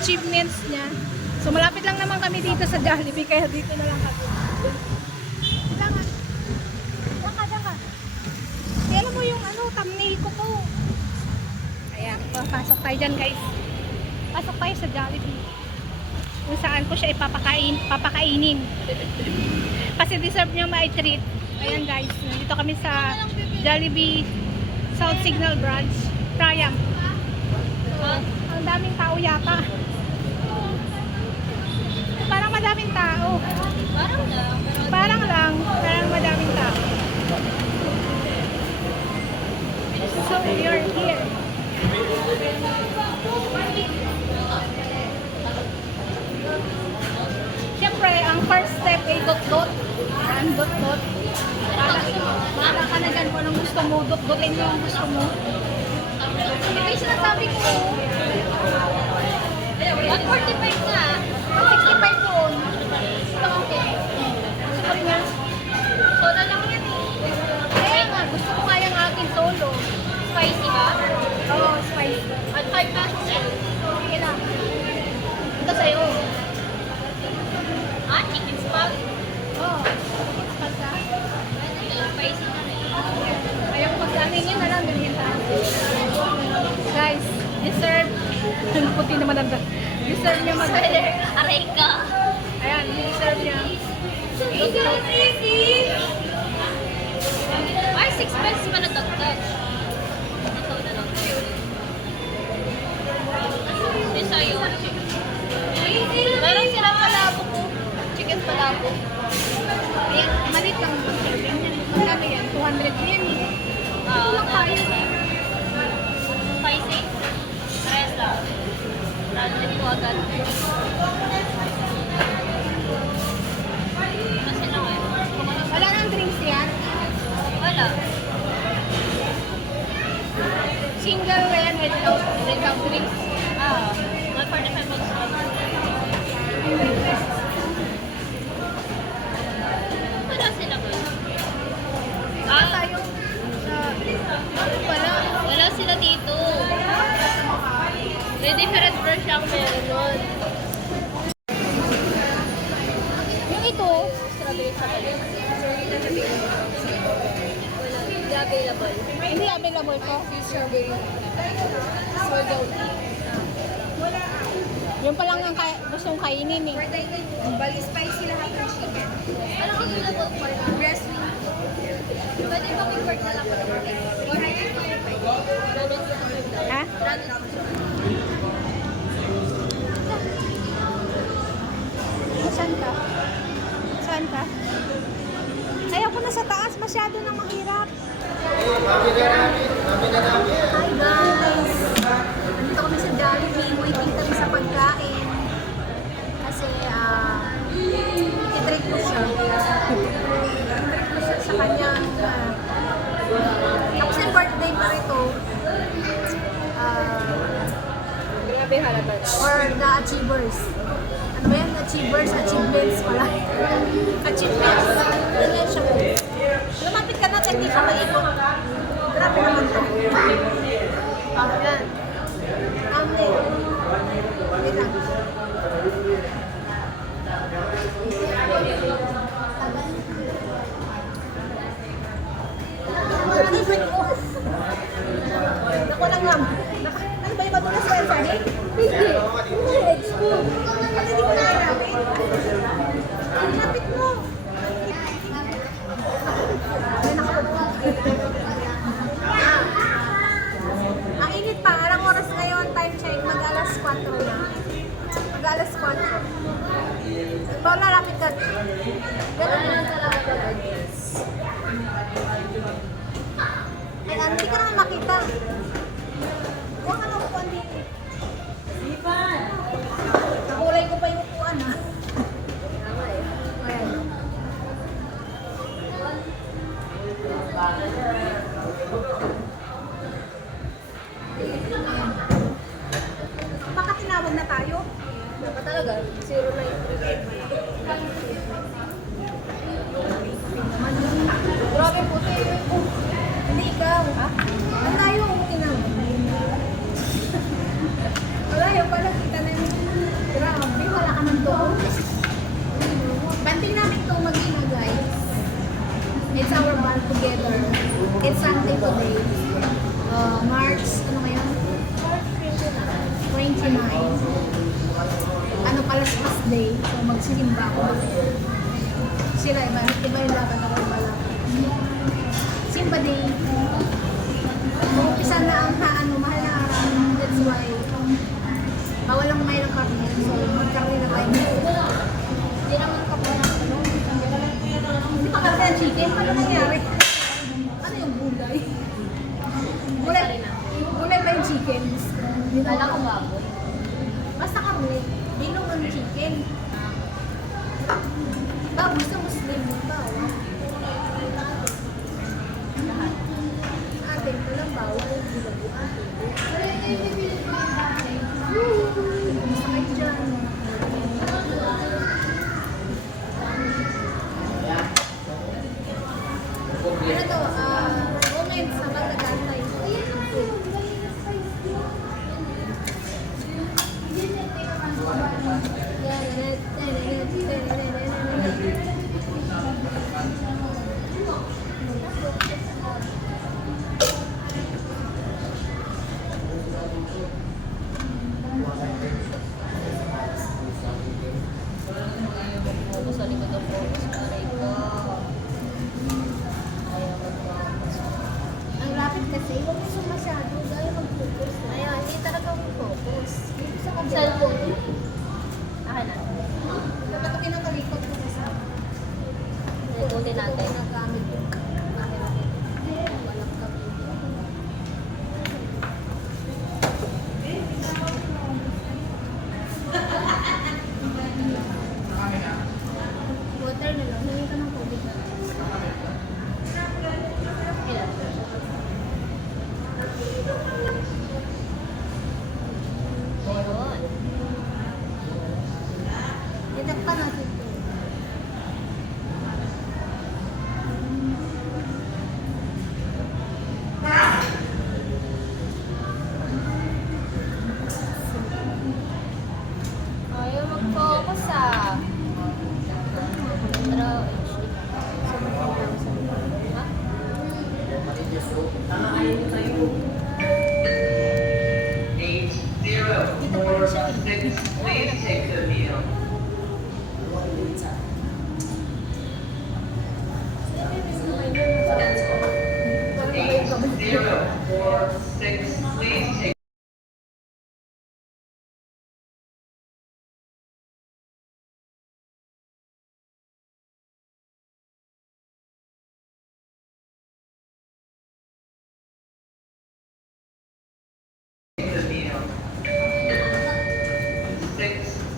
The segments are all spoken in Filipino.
achievements niya. So malapit lang naman kami dito sa Jollibee, kaya dito na lang kami. Diyan ka. Di alam mo yung ano, thumbnail ko po. Ayan, pasok tayo dyan guys. Pasok tayo sa Jollibee. Kung saan ko siya papakainin. Kasi deserve niya ma-treat. Ayan guys, nandito kami sa Jollibee South Signal Branch, Triumph. So, ang daming tao yata. Parang madaming tao. Parang madaming tao. So, you're here. Siyempre, ang first step ay dot-dot. Yan, dot-dot. Para ka na dyan kung anong gusto mo, dot-dotin mo ang gusto mo. Hindi kayo sinasabi ko. 145 nga. 165 doon. Okay. Gusto ko niya. Solo lang yan eh. Kaya nga, gusto ko nga yung akin solo. Spicy ba? Oo, spicy. At 5 pesos yan. Sige lang. Ito sa'yo. Chicken spag? Oo. Chicken spag ka? Spicy na rin. Ayaw pag-anin yun na lang. Ganyan tayo. Guys, dessert. Puti naman ang dessert niya Aray ka. Ayan, dessert niya. Ay, 6 pesos pa natagtag. Ito na lang. Hindi sa'yo. Meron silang palabo ko. Chicken palabo. Ayan, malit lang ang serving niya. Magkano yan? 200 yen. Kulang tayo. Spicy. Rest lang. Random ko agad. Kasi na ngayon. Wala nang drinks yan? Wala. Single yan without drinks. 145 bucks. Wala sila ba? Tayo sa... Wala sila dito. May different version ang meron. Yung ito, Strawberry sa kalit. Hindi available. hindi available ko. Strawberry. Yung pa lang ang gustong kainin eh. Bali spicy lahat ng chicken. Ano ang available for Wrestling. Pwede ba may pork na lang? Ha? Saan ka? Saan ka? Ayaw ko na sa taas. Masyado na mahirap. Hi guys! Nandito kami sa Jollibee. Waiting kami sa pagkain. Kasi, i-treat ko siya. I-treat ko siya sa kanyang tapos yung birthday pa rito. Grabe halata. Or the achievers. Ano ba yan? Achievers, achievements pala. Achievements. Ganyan siya. Lumapit ka na, hindi ka maikot. Grabe naman to. Yan. Thumbnail. Wait lang. Ano lang nga. Ano ba yung madulas sa Elfani? Hindi. Let's go. At hindi ko nakalapit. Lapit mo. Ay, ang init pa. Anong oras ngayon? Time check. Mag-alas 4 na. Mag-alas 4. Paula, lapit ka. Ganun lang talaga. Ay, hindi ka naman makita. Huwag ka nang upuan dito. Hindi pa. Nakulay ko pa yung upuan ha. Ayan. Baka tinawag na tayo. Dapat talaga, 093. Grabe puti. Oh, hindi ikaw. Ha? Ang layo ang tinawag. Wala yung pala kita na yun. Day. So magsisimba ako. Sila iba yung laban ako iba lang. Simba Day. Umpisa na ang mahal na araw. That's why bawal lang may ng karne. So magkarne na tayo. Hindi naman ka pa ng ano. Hindi pa karne ng chicken. Ano nangyari? Ano yung gulay? Gulay ba yung chicken? Kala ko baboy. Basta karne. Bilong ng chicken. Baboy sa Muslim. Bawal. Lahat. Atin ko lang bawal. Bilabuan. Masakit dyan. Ano to? Moments na pagkagantay. Focus sa likod ng focus. Aray ko. Ayaw mag-focus. Ang rapid kasi, huwag mo masyado. Dahil mag-focus. Ayaw, hindi talaga mag-focus. Sa kabila. Cellphone. Akin na. Dapat ko kinakalikot ko kasi. Ikutin natin. Nagamit yung camera. Walang kabila. Water na lang. Hingi ka ng tubig na. Ilan? Ayun. Itakpan natin ito. Ayaw mag-focus ah. Pero, ha? Please take the meal. Eight, zero, four, six, please take the meal.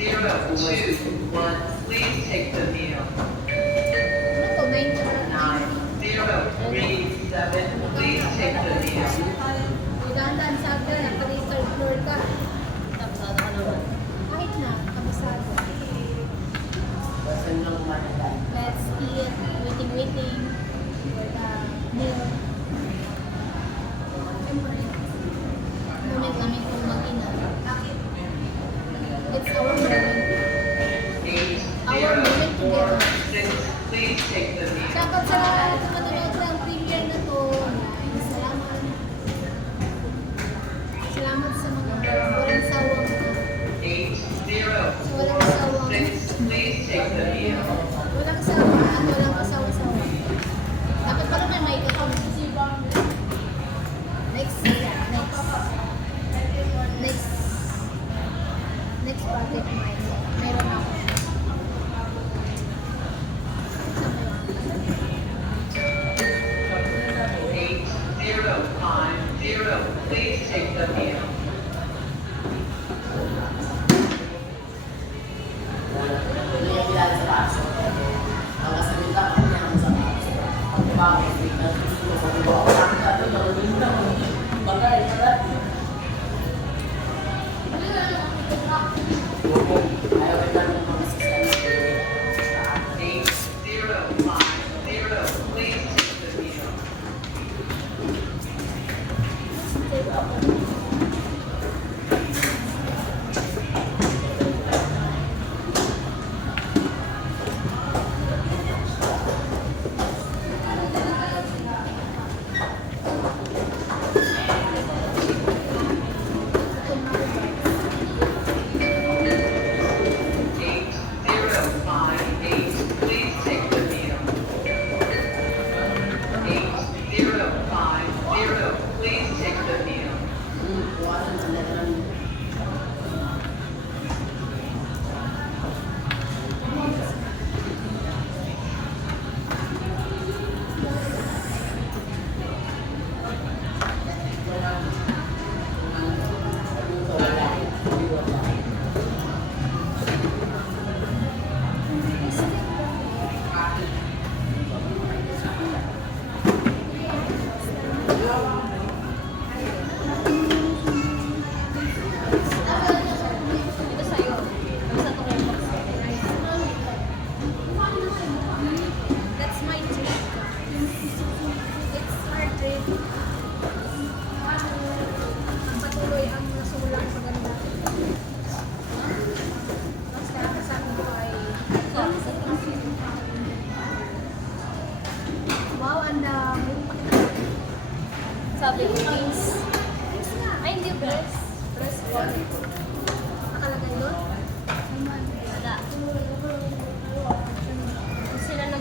60221, please take the meal. Ano to? 9037, please take the meal. Dahan-dahan sa akin. Naka-third floor ka. Tapos ka naman. Kahit na. Kabisado. Let's eat. Waiting. For the meal. Siyempre. Moment namin kung mag-ina. It's our moment. Our moment together. 8046, please take the meal. Shoutout sa lahat na manonood ng premiere na to. Salamat. Salamat sa mga walang sawang. Sa walang sawang. 8046, please take the meal. Walang sawang at walang asawa-sawa. Dapat pala may mic ako. Next project mic. Meron ako. Saan ba yun?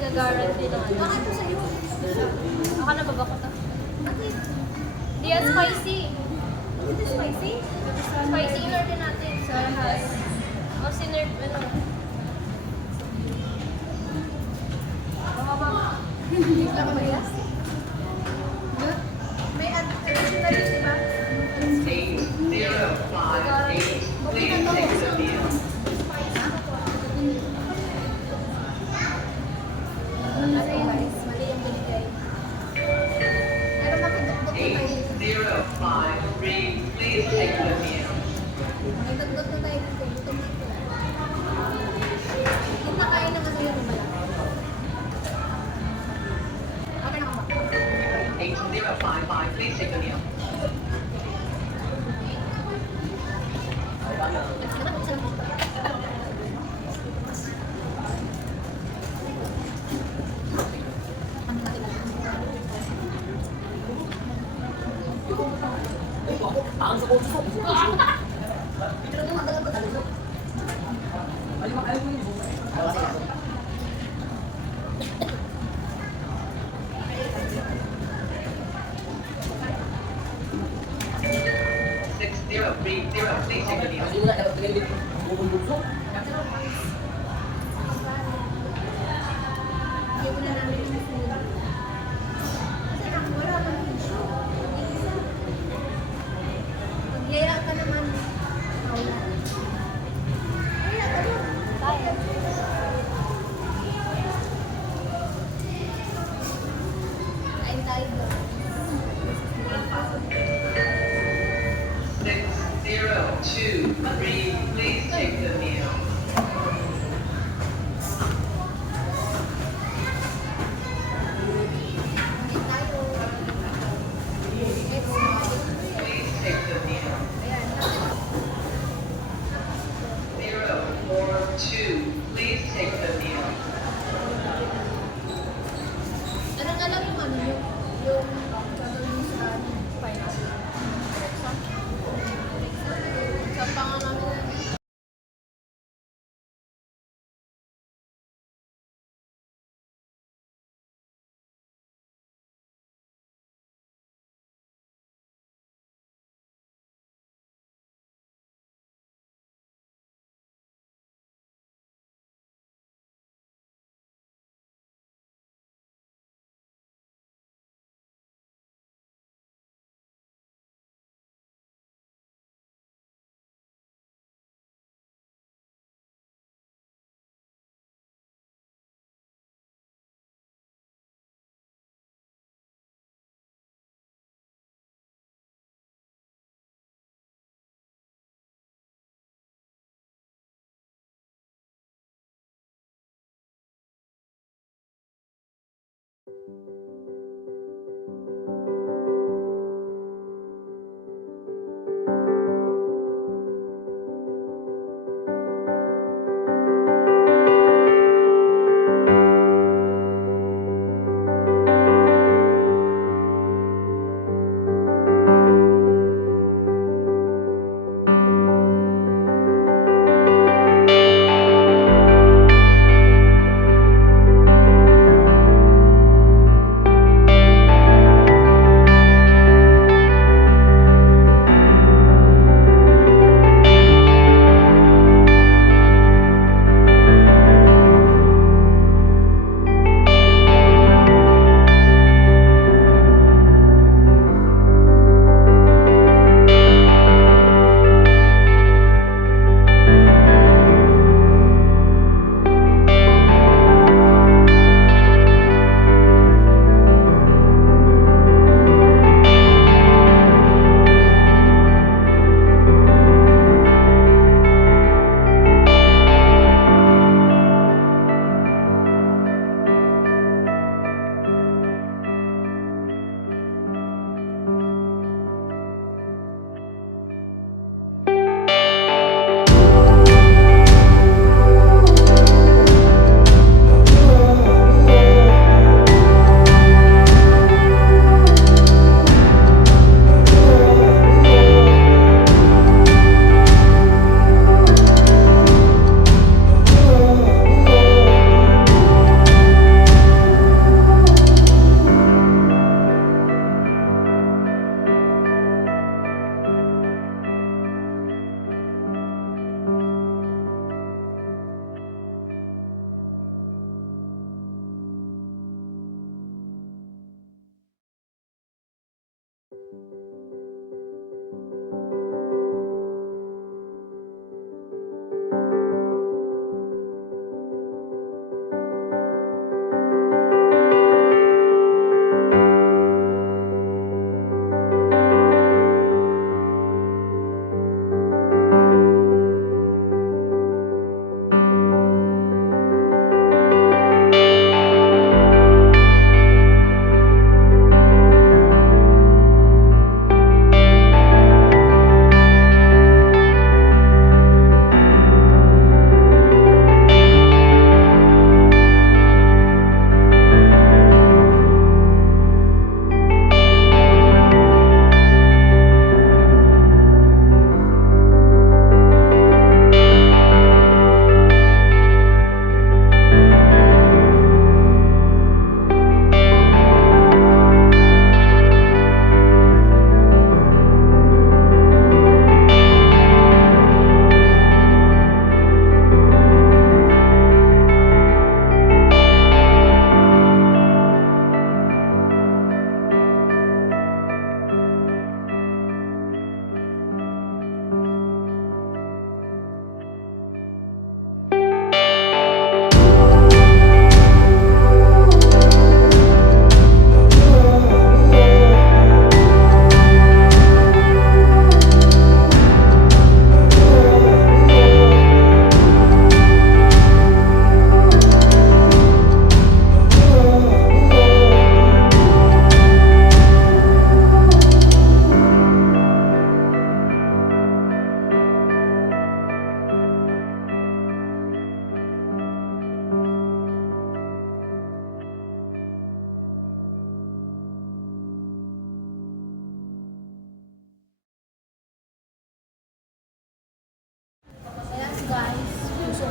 nag-guarantee na ano. Baka ito sa'yo. Baka nababa ko ta. Bakit? Di yan spicy. Ito spicy? Spicy in order natin sa lahat. O sinerve, ano. Baka ba? Lang ba yan? May additional, di ba? 8058, please take the meal. Ano yung guys? Mali yung binigay. Pero makidukduk na tayo. 8053, please take the meal. May dugduk na tayo dito. Gutom na ito. Kita kain ng ano yung malaki. Okay na ka ba? 8055, please take the meal. Six zero three zero, please take the meal. Hindi mo na namin yung food. Kasi wala kang tissue. Mag-iisa. Magyaya ka naman. Wala. Kaya, ano? Kaya. Kain tayo doon. 6023, please take the meal. Kain tayo. Please take the meal. Ayan. 042, please take the meal. Ano nga lang yung ano, yung gagawin sa pineapple. Sa pangalan namin.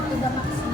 to the max.